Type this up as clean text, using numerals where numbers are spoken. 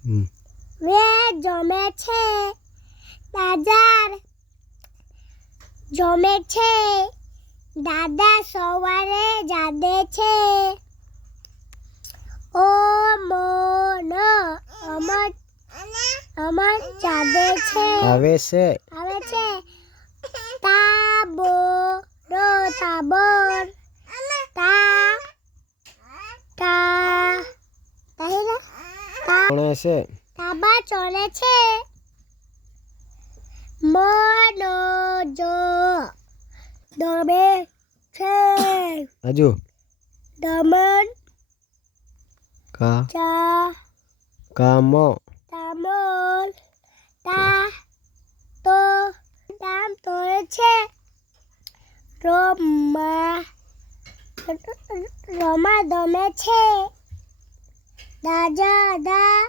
way જમે છે દાદા જમે છે દાદા સવારે જાગે છે ઓ મોન અમર જાગે છે આવે છે તાબોર તા કોણે છે તાબા ચોલે છે મોનો જો દમે છે હજુ દમન કા ચા કામો તામોલ તા તો તામ તોરે છે રોમા દમે છે દાદા